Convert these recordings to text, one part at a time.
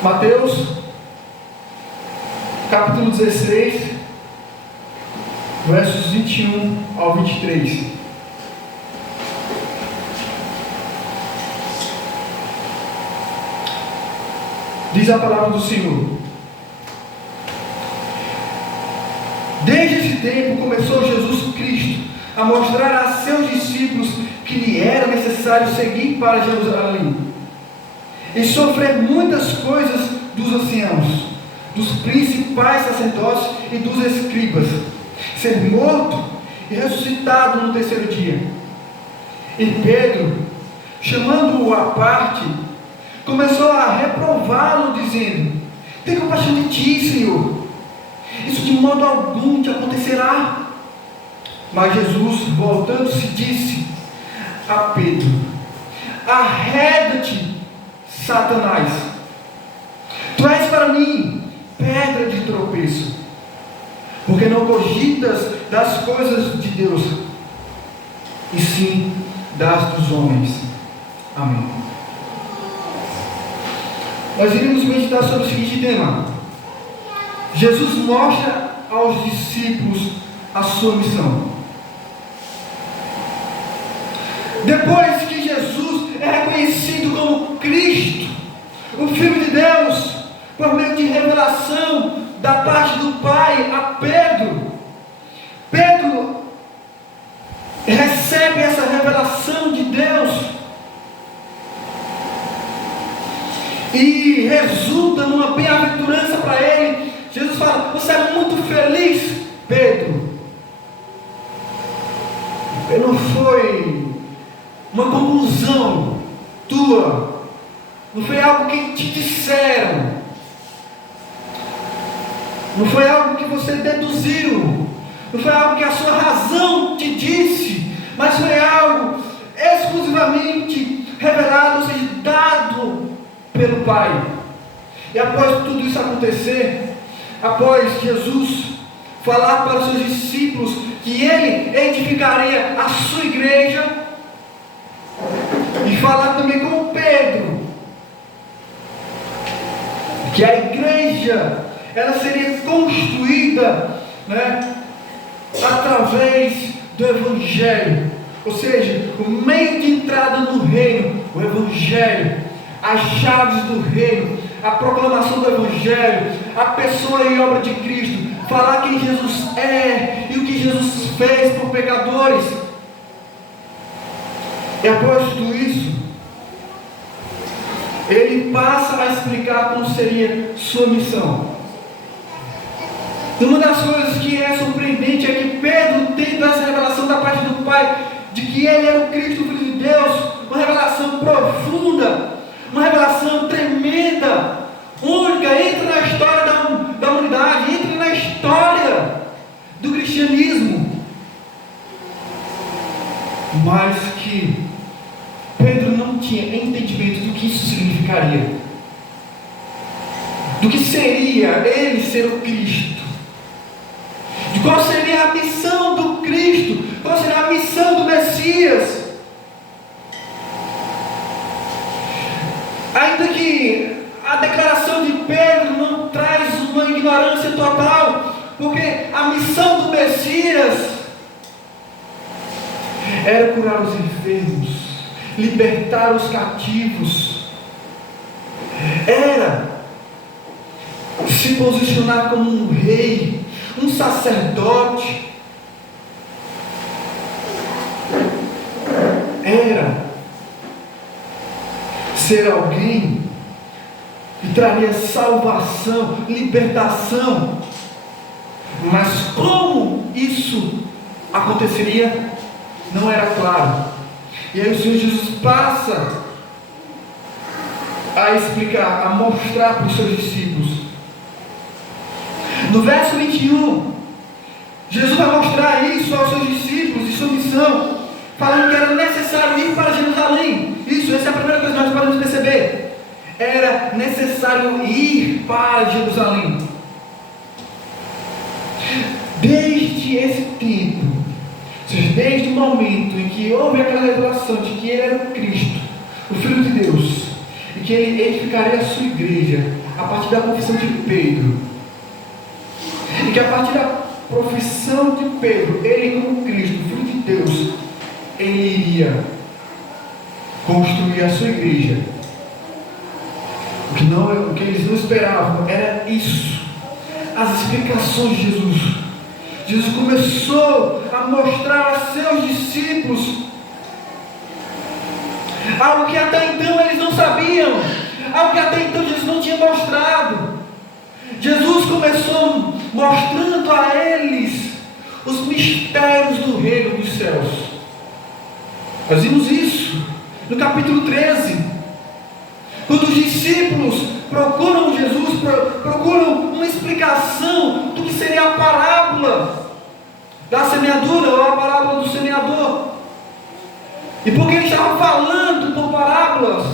Mateus, capítulo 16, versos 21 ao 23. Diz a palavra do Senhor: desde esse tempo começou Jesus Cristo a mostrar a seus discípulos que lhe era necessário seguir para Jerusalém e sofrer muitas coisas dos anciãos, dos principais sacerdotes e dos escribas, ser morto e ressuscitado no terceiro dia. E Pedro, chamando-o à parte, começou a reprová-lo, dizendo: tem compaixão de ti, Senhor, isso de modo algum te acontecerá. Mas Jesus, voltando-se, disse a Pedro: arreda-te, Satanás, tu és para mim pedra de tropeço, porque não cogitas das coisas de Deus, e sim das dos homens. Amém. Nós iremos meditar sobre o seguinte tema: Jesus mostra aos discípulos a sua missão. Depois que Jesus é reconhecido como Cristo, o Filho de Deus, por meio de revelação da parte do Pai a Pedro, Pedro recebe essa revelação de Deus e resulta numa bem-aventurança para ele. Jesus fala: você é muito feliz, Pedro. Não foi uma conclusão tua, não foi algo que te disseram, não foi algo que você deduziu, não foi algo que a sua razão te disse, mas foi algo exclusivamente revelado, ou seja, dado pelo Pai. E após tudo isso acontecer, após Jesus falar para os seus discípulos que ele edificaria a sua igreja, e falar também com Pedro que a igreja ela seria construída, através do Evangelho, ou seja, o meio de entrada no reino, o Evangelho, as chaves do reino, a proclamação do Evangelho, a pessoa e obra de Cristo, falar quem Jesus é e o que Jesus fez por pecadores. E após tudo isso, ele passa a explicar como seria sua missão. Uma das coisas que é surpreendente é que Pedro, tendo essa revelação da parte do Pai, de que ele era o Cristo, o Filho de Deus, uma revelação profunda, uma revelação tremenda, única, entra na história da humanidade, entra na história do cristianismo, mas que Pedro não tinha entendimento do que isso significaria, do que seria ele ser o Cristo, de qual seria a missão do Cristo, qual seria a missão do Messias. Ainda que a declaração de Pedro não traz uma ignorância total, porque a missão do Messias era curar os enfermos, libertar os cativos, era se posicionar como um rei, um sacerdote, era ser alguém que traria salvação, libertação. Mas como isso aconteceria não era claro. E aí o Senhor Jesus passa a explicar, a mostrar para os seus discípulos. No verso 21, Jesus vai mostrar isso aos seus discípulos e sua missão, falando que era necessário ir para Jerusalém. Essa é a primeira coisa que nós podemos perceber. Era necessário ir para Jerusalém. Desde esse tempo, ou seja, desde o momento em que houve aquela revelação de que ele era o Cristo, o Filho de Deus, e que ele edificaria a sua igreja, a partir da confissão de Pedro, e que a partir da profissão de Pedro, ele como Cristo, Filho de Deus, ele iria construir a sua igreja. O que eles não esperavam era isso, as explicações de Jesus. Jesus começou a mostrar a seus discípulos algo que até então eles não sabiam, algo que até então Jesus não tinha mostrado. Jesus começou mostrando a eles os mistérios do reino dos céus. Nós vimos isso no capítulo 13, quando os discípulos procuram Jesus, procuram uma explicação do que seria a parábola da semeadura, ou a parábola do semeador. E por que ele estava falando por parábolas?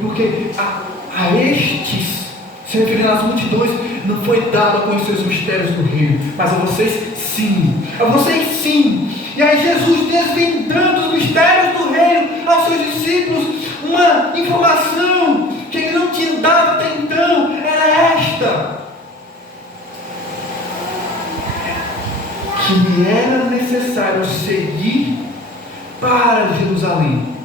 Porque a estes, se referindo às multidões, não foi dado a conhecer os mistérios do reino, mas a vocês sim, a vocês sim. E aí Jesus, desvendando os mistérios do reino aos seus discípulos, uma informação que ele não tinha dado até então, era esta: que era necessário seguir para Jerusalém.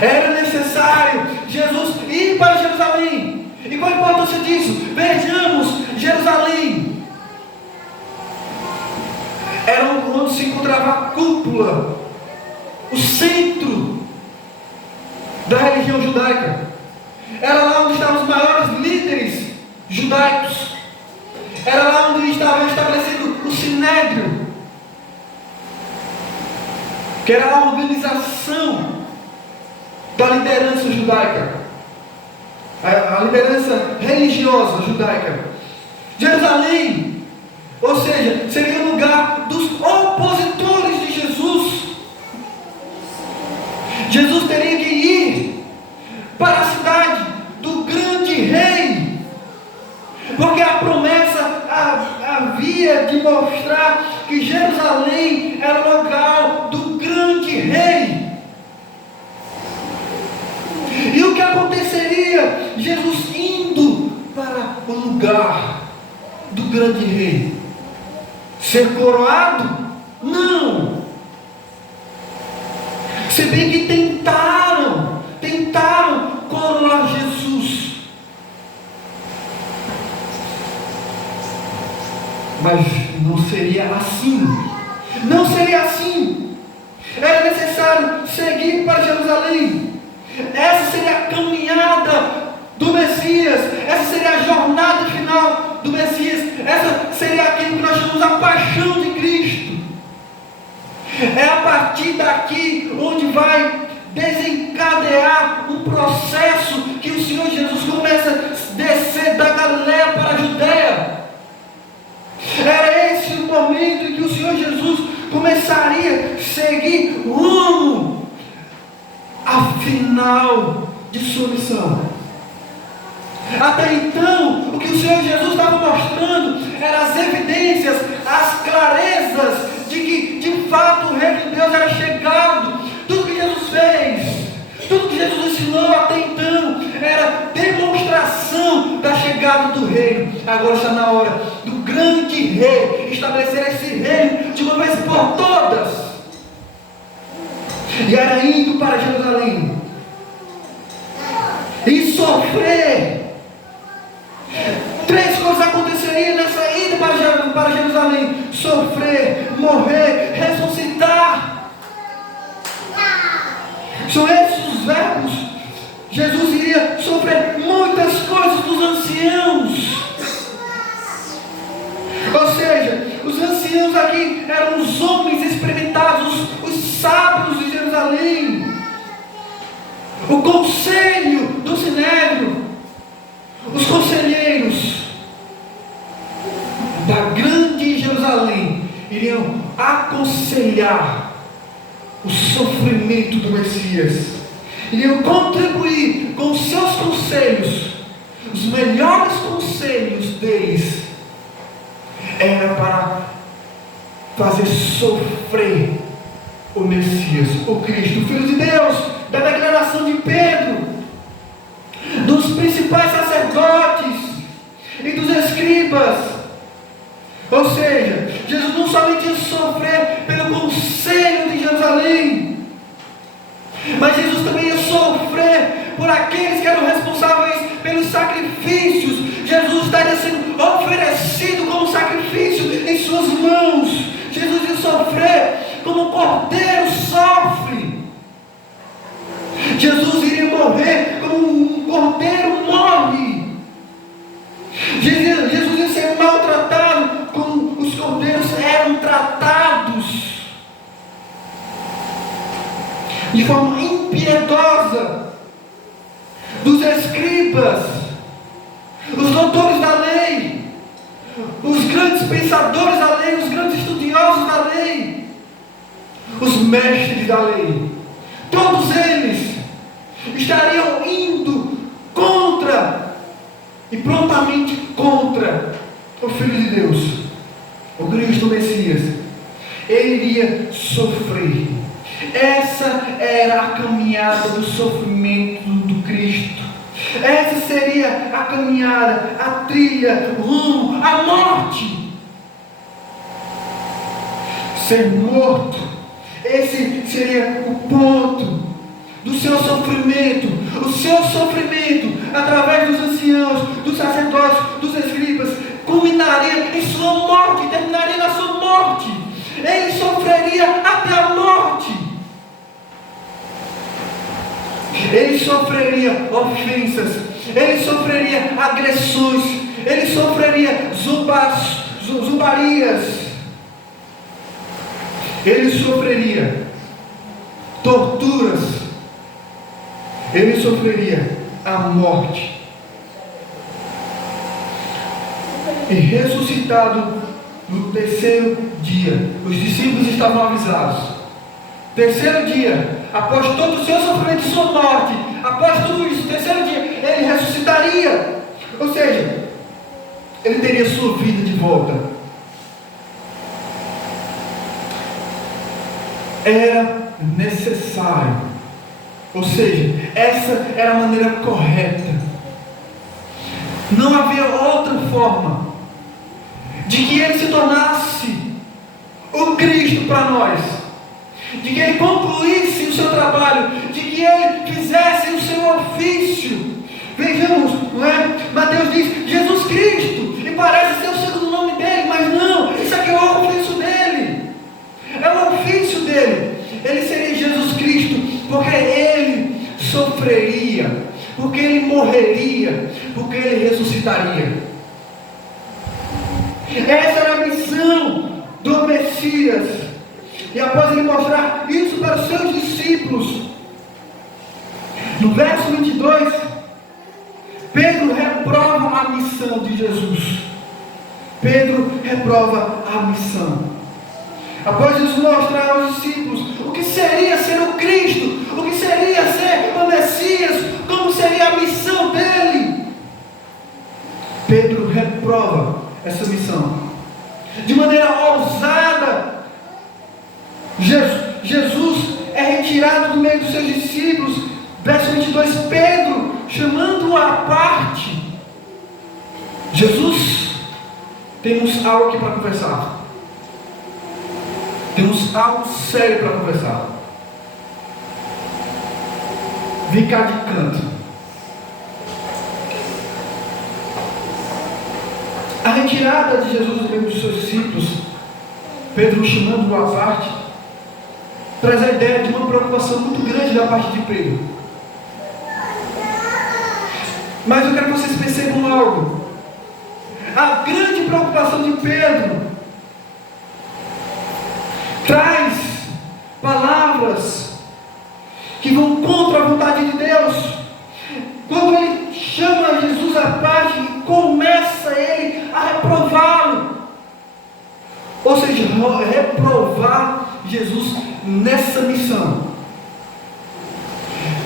Era necessário Jesus ir para Jerusalém. E qual a importância disso? Vejamos, Jerusalém era onde se encontrava a cúpula, o centro da religião judaica. Era lá onde estavam os maiores líderes judaicos. Era lá onde estava estabelecido o Sinédrio, que era a organização da liderança judaica, a liderança religiosa judaica. Jerusalém, ou seja, seria o lugar dos opositores de Jesus. Jesus teria que ir para a cidade do grande rei, porque a promessa havia de mostrar que Jerusalém era o local do grande rei. E o que aconteceria? Jesus indo para o lugar do grande rei. Ser coroado? Não. Se bem que tentaram coroar Jesus, mas não seria assim. Não seria assim. Era necessário seguir para Jerusalém. Essa seria a caminhada do Messias. Essa seria a jornada final do Messias. Essa seria aquilo que nós chamamos a paixão de Cristo. É a partir daqui onde vai desencadear um processo que o Senhor Jesus começa a descer da Galileia para a Judéia. Era esse o momento em que o Senhor Jesus começaria a seguir rumo a final de sua missão. Até então, o que o Senhor Jesus estava mostrando eram as evidências, as clarezas de que de fato o reino de Deus era chegado. Tudo que Jesus fez, tudo que Jesus ensinou até então era demonstração da chegada do reino. Agora está na hora do grande rei estabelecer esse reino de uma vez por todas. E era indo para Jerusalém e sofrer. Três coisas aconteceriam nessa ida para Jerusalém: sofrer, morrer, ressuscitar. São esses os verbos. Jesus iria sofrer muitas coisas dos anciãos. Ou seja, os anciãos aqui eram os homens experimentados, os sábios de Jerusalém, o conselho do Sinédrio, os conselheiros da grande Jerusalém iriam aconselhar o sofrimento do Messias, iriam contribuir com os seus conselhos. Os melhores conselhos deles era para fazer sofrer o Messias, o Cristo, o Filho de Deus, da declaração de Pedro. dos principais sacerdotes e dos escribas. Ou seja, Jesus não somente ia sofrer pelo conselho de Jerusalém, mas Jesus também ia sofrer por aqueles que eram responsáveis pelos sacrifícios. Jesus estaria sendo oferecido como sacrifício em suas mãos. Jesus ia sofrer como um cordeiro sofre. Jesus iria morrer como um cordeiro morre. Jesus ia ser maltratado como os cordeiros eram tratados, de forma impiedosa, dos escribas, os doutores da lei, os grandes pensadores da lei, os grandes estudiosos da lei, os mestres da lei. Todos eles estariam indo contra e prontamente contra o Filho de Deus, o Cristo Messias. Ele iria sofrer. Essa era a caminhada do sofrimento do Cristo. Essa seria a caminhada, a trilha, rumo à morte. Ser morto. Esse seria o ponto do seu sofrimento. O seu sofrimento, através dos anciãos, dos sacerdotes, dos escribas, culminaria em sua morte, terminaria na sua morte. Ele sofreria até a morte. Ele sofreria ofensas, ele sofreria agressões, ele sofreria zombarias, ele sofreria torturas, ele sofreria a morte. E ressuscitado no terceiro dia, os discípulos estavam avisados. Terceiro dia, após todo o seu sofrimento e sua morte, após tudo isso, terceiro dia, ele ressuscitaria. Ou seja, ele teria sua vida de volta. Era necessário. Ou seja, essa era a maneira correta. Não havia outra forma de que ele se tornasse o Cristo para nós, de que ele concluísse o seu trabalho, de que ele fizesse o seu ofício. Vejamos, não é? Mateus diz Jesus Cristo, e parece ser o segundo nome dele, mas não, isso aqui é o ofício dele, é o ofício dele. Ele seria Jesus Cristo, porque ele sofreria, porque ele morreria, porque ele ressuscitaria. Essa era a missão do Messias. E após ele mostrar isso para os seus discípulos, no verso 22, Pedro reprova a missão de Jesus. Pedro reprova a missão. Após Jesus mostrar aos discípulos o que seria ser o Cristo, o que seria ser o Messias, como seria a missão dele, Pedro reprova essa missão de maneira ousada. Jesus é retirado do meio dos seus discípulos. Verso 22, Pedro chamando-o à parte. Jesus, temos algo aqui para conversar. Temos algo sério para conversar. Vem cá de canto. A retirada de Jesus do meio dos seus discípulos, Pedro chamando-o à parte, traz a ideia de uma preocupação muito grande da parte de Pedro. Mas eu quero que vocês percebam algo. A grande preocupação de Pedro traz palavras que vão contra a vontade de Deus. Quando ele chama Jesus à parte e começa ele a reprová-lo, ou seja, reprovar Jesus nessa missão.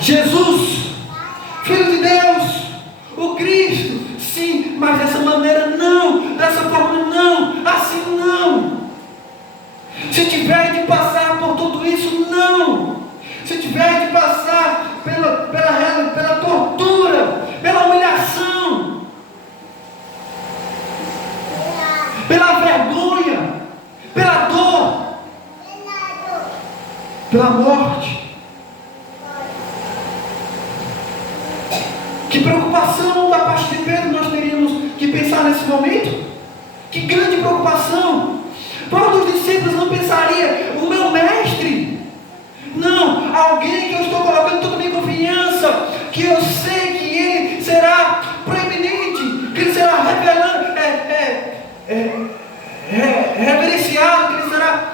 Jesus, Filho de Deus, o Cristo, sim, mas dessa maneira não, dessa forma não, assim não. Se tiver de passar por tudo isso, não. Se tiver de passar pela tortura, pela pela morte. Que preocupação da parte de Pedro nós teríamos que pensar nesse momento? Que grande preocupação! Qual dos discípulos não pensaria, o meu mestre? Não, alguém que eu estou colocando toda a minha confiança, que eu sei que ele será proeminente, que ele será reverenciado, que ele será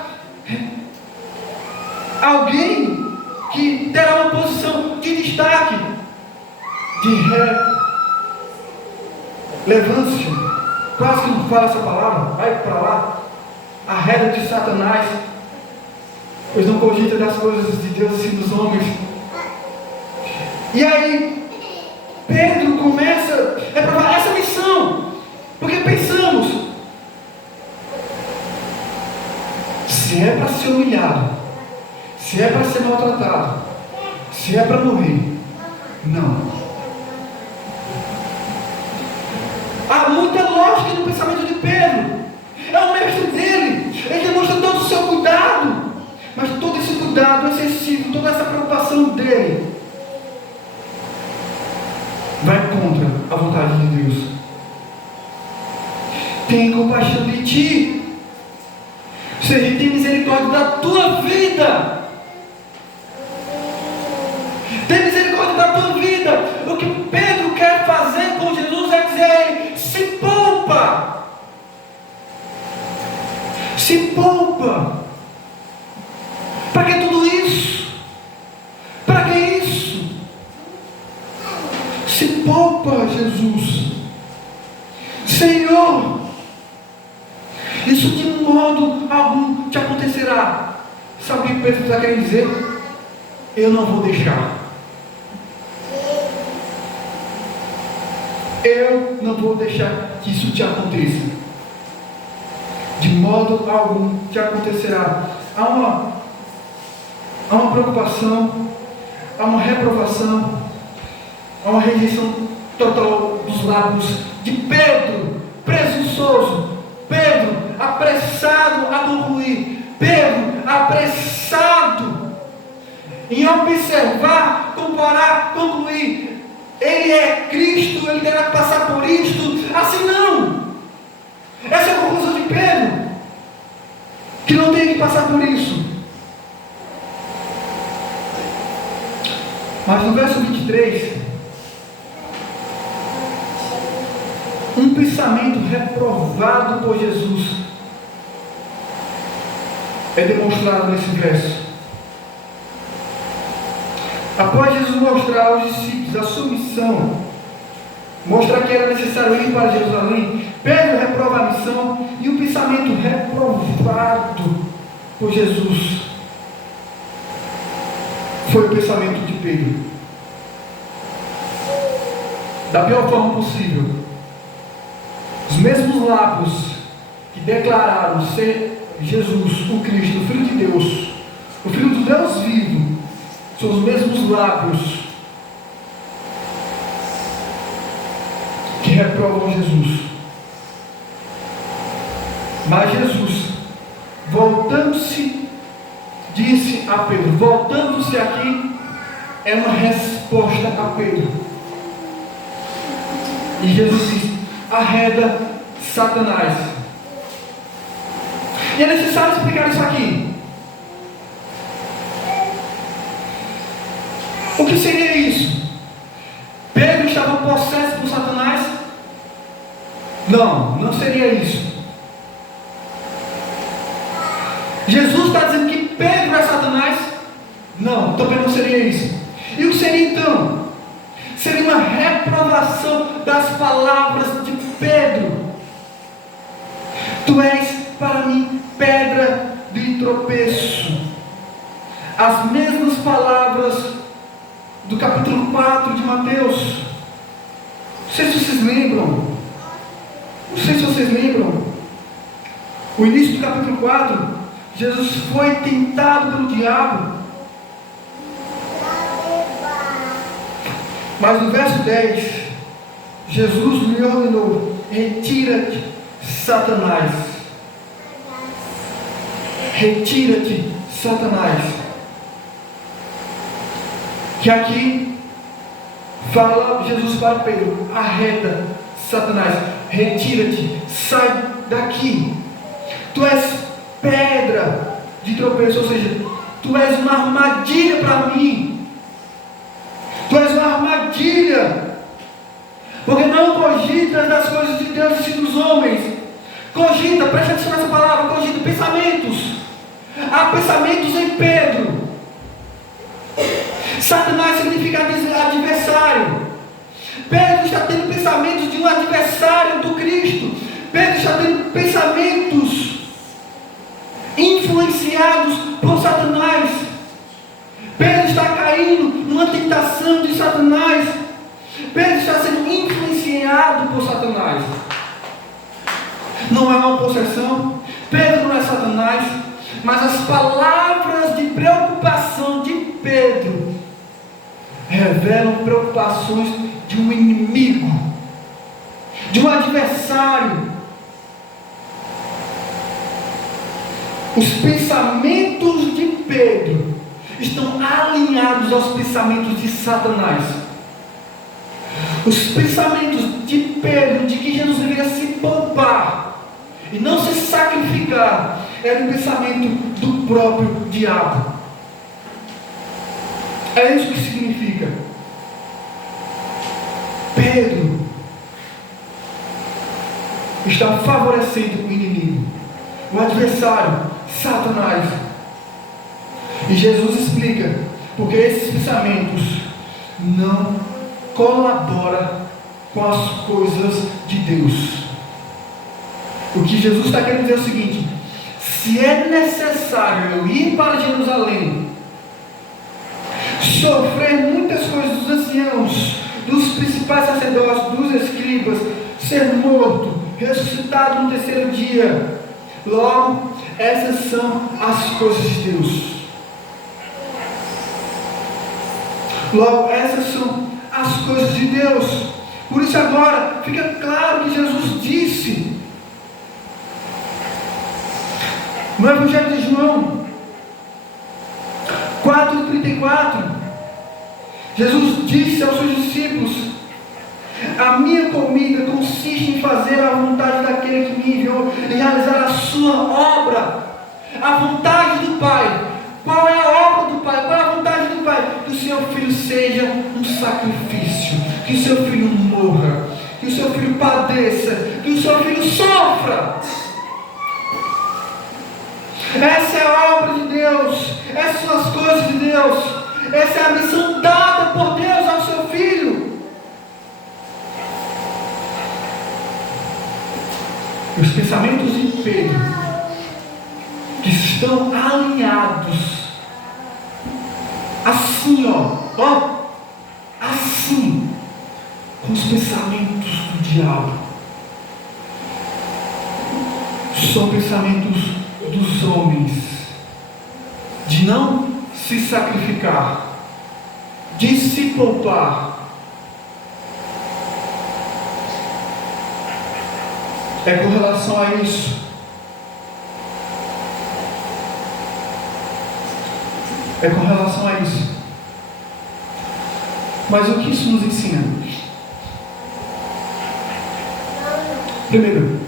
alguém que terá uma posição de destaque, de relevância. Quase que não fala essa palavra, vai para lá, a régua de Satanás, pois não cogita das coisas de Deus e dos homens. E aí, Pedro começa a provar essa missão, porque pensamos, se é para ser humilhado, se é para ser maltratado, se é para morrer, não. Há muita lógica no pensamento de Pedro. É o mestre dele. Ele demonstra todo o seu cuidado. Mas todo esse cuidado excessivo, toda essa preocupação dele, vai contra a vontade de Deus. Tem compaixão de ti. Ou seja, tem misericórdia da tua vida. Tem misericórdia da tua vida. O que Pedro quer fazer com Jesus é dizer a ele: se poupa. Se poupa. Para que tudo isso? Para que isso? Se poupa, Jesus. Senhor, isso de modo algum te acontecerá. Sabe o que Pedro está querendo dizer? Eu não vou deixar. Eu não vou deixar que isso te aconteça. De modo algum te acontecerá. Há uma preocupação, há uma reprovação, há uma rejeição total dos lábios de Pedro, presunçoso, Pedro apressado a concluir, Pedro apressado em observar, comparar, concluir. Ele é Cristo, ele terá que passar por isto. Assim não. Essa é a conclusão de Pedro, que não tem que passar por isso. Mas no verso 23, um pensamento reprovado por Jesus é demonstrado nesse verso. Após Jesus mostrar aos discípulos a sua missão, mostrar que era necessário ir para Jerusalém, Pedro reprova a missão, e o pensamento reprovado por Jesus foi o pensamento de Pedro. Da pior forma possível, os mesmos lábios que declararam ser Jesus, o Cristo, o Filho de Deus, o Filho do Deus vivo, são os mesmos lábios que reprovam Jesus. Mas Jesus, voltando-se, disse a Pedro, voltando-se aqui, é uma resposta a Pedro. E Jesus diz: arreda Satanás. E é necessário explicar isso aqui. O que seria isso? Pedro estava possesso por Satanás? Não, não seria isso. Jesus está dizendo que Pedro é Satanás? Não, também não seria isso. E o que seria então? Seria uma reprovação das palavras de Pedro. Tu és para mim pedra de tropeço. As mesmas palavras do capítulo 4 de Mateus. Não sei se vocês lembram. O início do capítulo 4, Jesus foi tentado pelo diabo. Mas no verso 10, Jesus lhe ordenou: retira-te, Satanás. Retira-te, Satanás. Que aqui fala Jesus para Pedro: arreda, Satanás, retira-te, sai daqui. Tu és pedra de tropeço, ou seja, tu és uma armadilha para mim. Tu és uma armadilha, porque não cogitas das coisas de Deus e sim dos homens. Cogita, presta atenção nessa palavra, cogita pensamentos. Há pensamentos em Pedro. Satanás significa adversário. Pedro está tendo pensamentos de um adversário do Cristo. Pedro está tendo pensamentos influenciados por Satanás. Pedro está caindo numa tentação de Satanás. Pedro está sendo influenciado por Satanás. Não é uma possessão. Pedro não é Satanás, mas as palavras de preocupação de Pedro revelam preocupações de um inimigo, de um adversário. Os pensamentos de Pedro estão alinhados aos pensamentos de Satanás. Os pensamentos de Pedro de que Jesus deveria se poupar e não se sacrificar era o pensamento do próprio diabo. É isso que significa. Pedro está favorecendo o inimigo, o adversário, Satanás. E Jesus explica porque esses pensamentos não colaboram com as coisas de Deus. O que Jesus está querendo dizer é o seguinte: se é necessário eu ir para Jerusalém, sofrer muitas coisas dos anciãos, dos principais sacerdotes, dos escribas, ser morto, ressuscitado no terceiro dia, logo essas são as coisas de Deus. Logo essas são as coisas de Deus. Por isso agora fica claro que Jesus disse no Evangelho de João 4,34, Jesus disse aos seus discípulos: a minha comida consiste em fazer a vontade daquele que me enviou e realizar a sua obra, a vontade do Pai. Qual é a obra do Pai? Qual é a vontade do Pai? Que o seu filho seja um sacrifício, que o seu filho morra, que o seu filho padeça, que o seu filho sofra. Essa é a obra de Deus, essas são as coisas de Deus, essa é a missão dada por Deus ao seu filho. E os pensamentos de Pedro, que estão alinhados, assim, assim, com os pensamentos do diabo, são pensamentos dos homens, de não se sacrificar, de se poupar. É com relação a isso Mas o que isso nos ensina? Primeiro,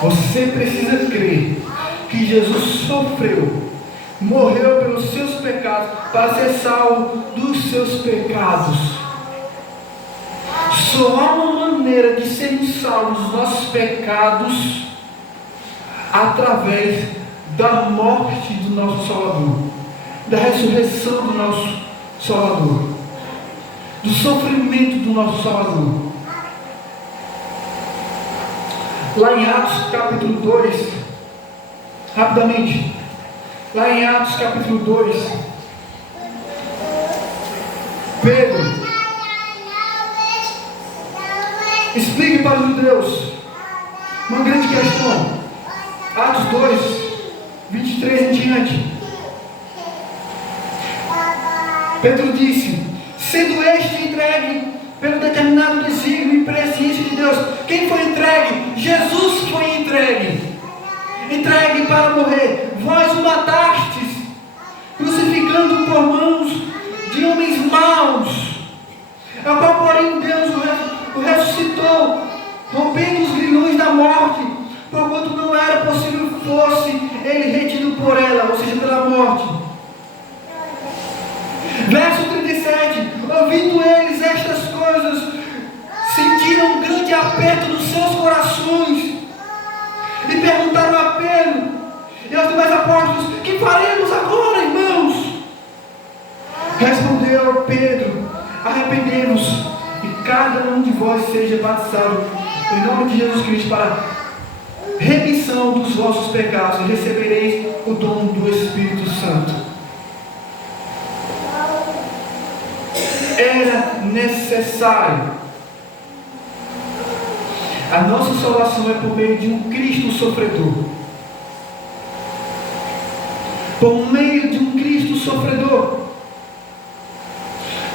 você precisa crer que Jesus sofreu, morreu pelos seus pecados, para ser salvo dos seus pecados. Só há uma maneira de sermos salvos dos nossos pecados através da morte do nosso Salvador, da ressurreição do nosso Salvador, do sofrimento do nosso Salvador. Lá em Atos capítulo 2, rapidamente, lá em Atos capítulo 2, Pedro explique para os judeus uma grande questão. Atos 2, 23 em diante. Pedro disse: sendo este entregue pelo determinado desígnio e presciência de Deus. Quem foi entregue? Jesus foi entregue para morrer. Vós o matastes, crucificando por mãos de homens maus, a qual, porém, Deus o ressuscitou, rompendo os grilhões da morte, porquanto não era possível que fosse ele retido por ela, ou seja, pela morte. Verso 37, ouvindo eles estas coisas, sentiram um grande aperto nos seus corações, e perguntaram a Pedro e aos demais apóstolos: que faremos agora, irmãos? Respondeu Pedro: arrependei-vos, e cada um de vós seja batizado em nome de Jesus Cristo para remissão dos vossos pecados, e recebereis o dom do Espírito Santo. Era necessário. A nossa salvação é por meio de um Cristo sofredor. Por meio de um Cristo sofredor.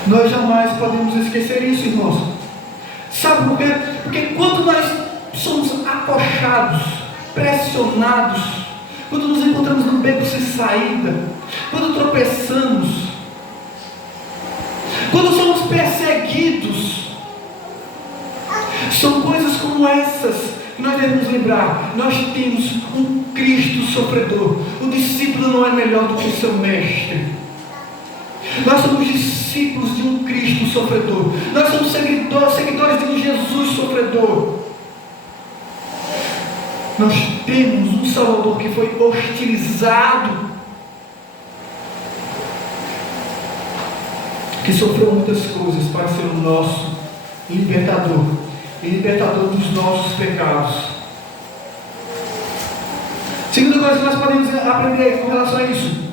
Nós jamais podemos esquecer isso, irmãos. Sabe por quê? Porque quando nós somos acochados, pressionados, quando nos encontramos num beco sem saída, quando tropeçamos, quando somos perseguidos, são coisas como essas que nós devemos lembrar. Nós temos um Cristo sofredor. O discípulo não é melhor do que o seu mestre. Nós somos discípulos de um Cristo sofredor. Nós somos seguidores de um Jesus sofredor. Nós temos um Salvador que foi hostilizado, que sofreu muitas coisas para ser o nosso libertador e libertador dos nossos pecados. Segunda coisa que nós podemos aprender com relação a isso: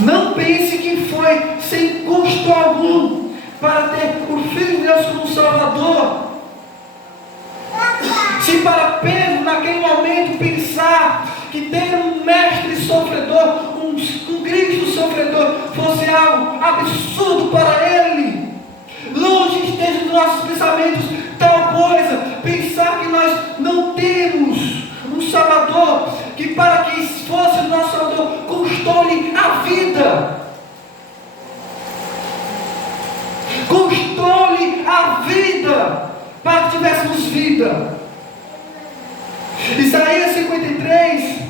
não pense que foi sem custo algum para ter o Filho de Deus como Salvador. Se para Pedro naquele momento pensar que ter um mestre sofredor, um Cristo sofredor, fosse algo absurdo para ele, longe esteja dos nossos pensamentos tal coisa, pensar que nós não temos um Salvador, que para que fosse o nosso Salvador, custou-lhe a vida. Custou-lhe a vida para que tivéssemos vida. Isaías 53,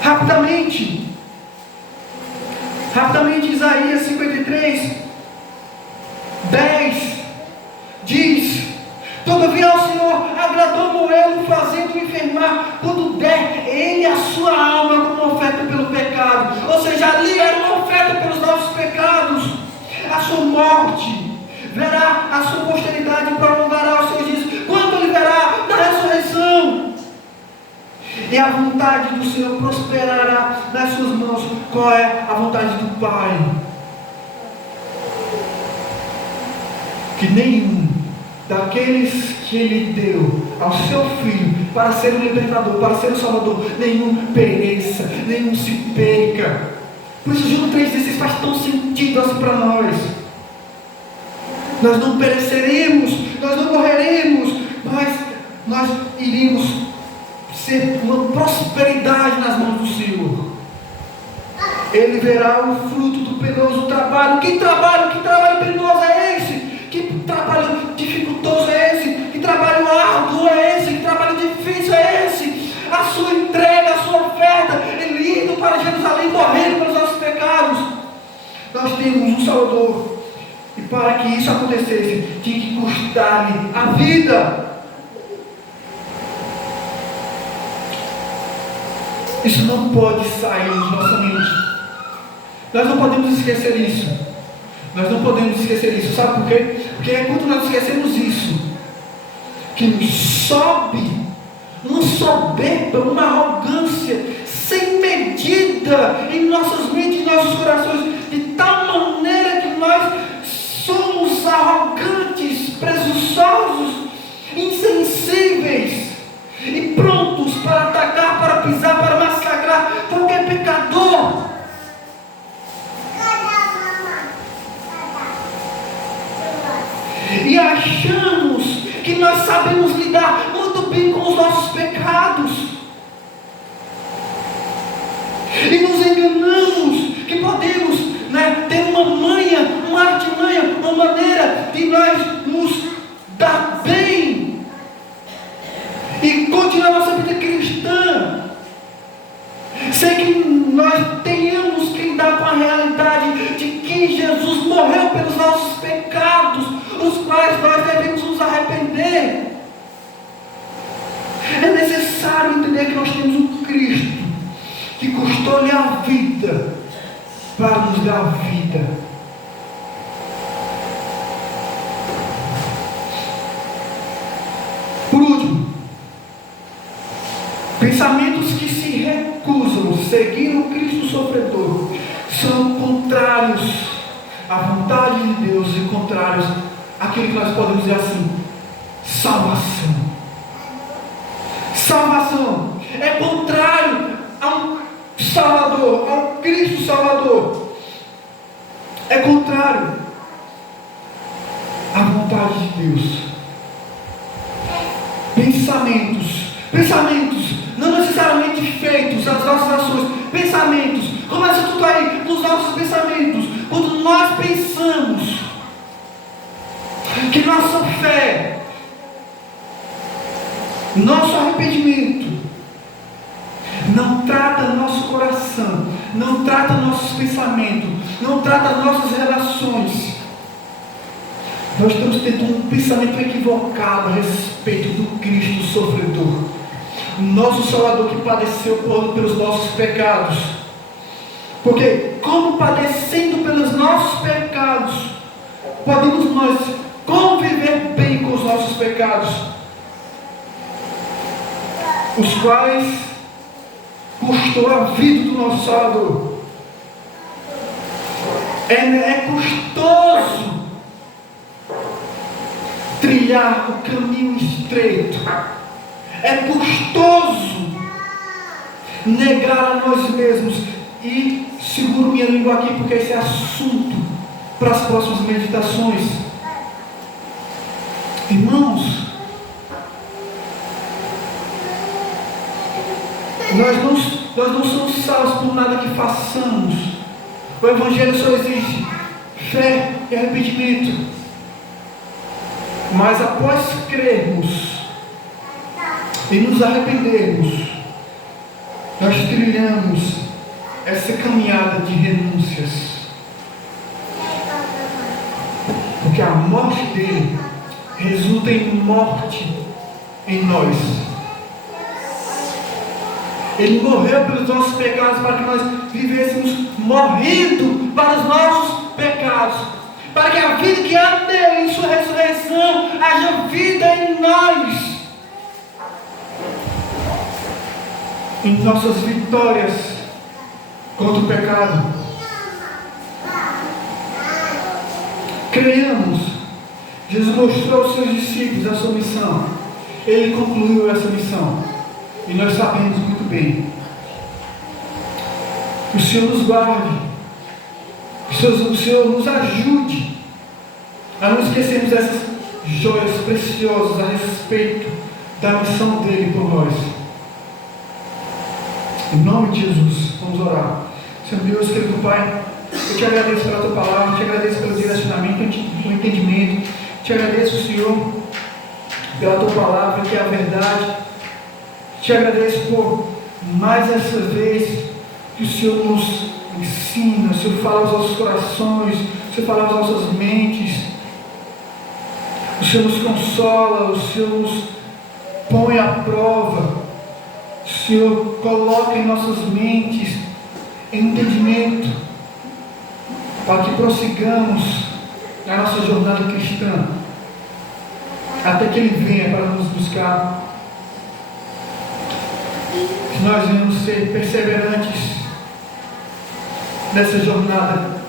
rapidamente, Isaías 53, 10, diz: todavia ao Senhor agradou Moelo, fazendo-o enfermar, quando der ele a sua alma como oferta pelo pecado. Ou seja, ali era uma oferta pelos nossos pecados. A sua morte verá a sua posteridade, prolongará os seus dias. Quando ele verá? Na ressurreição. E a vontade do Senhor prosperará nas suas mãos. Qual é a vontade do Pai? Que nenhum daqueles que Ele deu ao seu Filho para ser o libertador, para ser o Salvador, nenhum pereça, nenhum se perca. Por isso João 3,16 faz tão sentido assim para nós. Nós não pereceremos, nós não morreremos, mas nós iremos ser uma prosperidade nas mãos do Senhor. Ele verá o fruto do penoso trabalho. Que trabalho penoso é esse? Que trabalho dificultoso é esse? Que trabalho árduo é esse? Que trabalho difícil é esse? A sua entrega, a sua oferta, ele indo para Jerusalém, morrendo pelos nossos pecados. Nós temos um Salvador, e para que isso acontecesse, tinha que custar-lhe a vida. Isso não pode sair de nossa mente. Nós não podemos esquecer isso. Nós não podemos esquecer isso. Sabe por quê? Porque é quando nós esquecemos isso que nos sobe uma soberba, uma arrogância sem medida em nossas mentes, em nossos corações, de tal maneira que nós somos arrogantes, presunçosos, insensíveis e prontos para atacar, para pisar, para massacrar qualquer pecador. E achamos que nós sabemos lidar muito bem com os nossos pecados. E nos enganamos uma maneira de nós nos dar bem e continuar nossa vida cristã, sem que nós tenhamos que lidar com a realidade de que Jesus morreu pelos nossos pecados, os quais nós devemos nos arrepender. É necessário entender que nós temos um Cristo que custou-lhe a vida para nos dar vida. Por último, pensamentos que se recusam a seguir o Cristo sofredor são contrários à vontade de Deus e contrários àquilo que nós podemos dizer assim: salvação. Salvação é contrário ao Salvador, ao Cristo Salvador. É contrário à vontade de Deus. Pensamentos, não necessariamente feitos, as nossas ações, pensamentos, começa tudo aí nos nossos pensamentos. Quando nós pensamos que nossa fé, nosso arrependimento não trata nosso coração, não trata nossos pensamentos, não trata nossas relações, nós estamos tendo um pensamento equivocado a respeito do Cristo sofredor, nosso Salvador que padeceu pelos nossos pecados. Porque como padecendo pelos nossos pecados, podemos nós conviver bem com os nossos pecados, os quais custou a vida do nosso Salvador. É custoso trilhar o caminho estreito. É custoso negar a nós mesmos. E seguro minha língua aqui, porque esse é assunto para as próximas meditações. Irmãos, nós não somos salvos por nada que façamos. O Evangelho só existe fé e arrependimento. Mas após crermos e nos arrependermos, nós trilhamos essa caminhada de renúncias. Porque a morte dele resulta em morte em nós. Ele morreu pelos nossos pecados para que nós vivêssemos morrendo para os nossos pecados, para que a vida que há nele em sua ressurreição haja vida em nós, em nossas vitórias contra o pecado. Creiamos, Jesus mostrou aos seus discípulos a sua missão. Ele concluiu essa missão e nós sabemos muito bem. Que o Senhor nos guarde, que o Senhor nos ajude a não esquecermos essas joias preciosas a respeito da missão dele por nós. Em nome de Jesus, vamos orar. Senhor Deus, querido Pai, eu te agradeço pela tua palavra, te agradeço pelo direcionamento, pelo entendimento, te agradeço, Senhor, pela tua palavra que é a verdade. Te agradeço por mais essa vez que o Senhor nos ensina, o Senhor fala aos nossos corações, o Senhor fala às nossas mentes, o Senhor nos consola, o Senhor nos põe à prova, o Senhor coloca em nossas mentes entendimento para que prossigamos na nossa jornada cristã até que Ele venha para nos buscar. Que nós venhamos ser perseverantes nessa jornada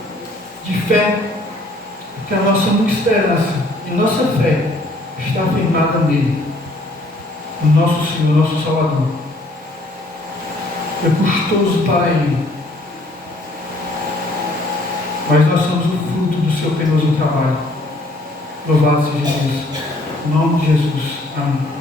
de fé, porque a nossa esperança e nossa fé está firmada nele, no nosso Senhor, nosso Salvador. É custoso para Ele, mas nós somos o fruto do seu penoso trabalho. Louvado seja Jesus. Em nome de Jesus. Amém.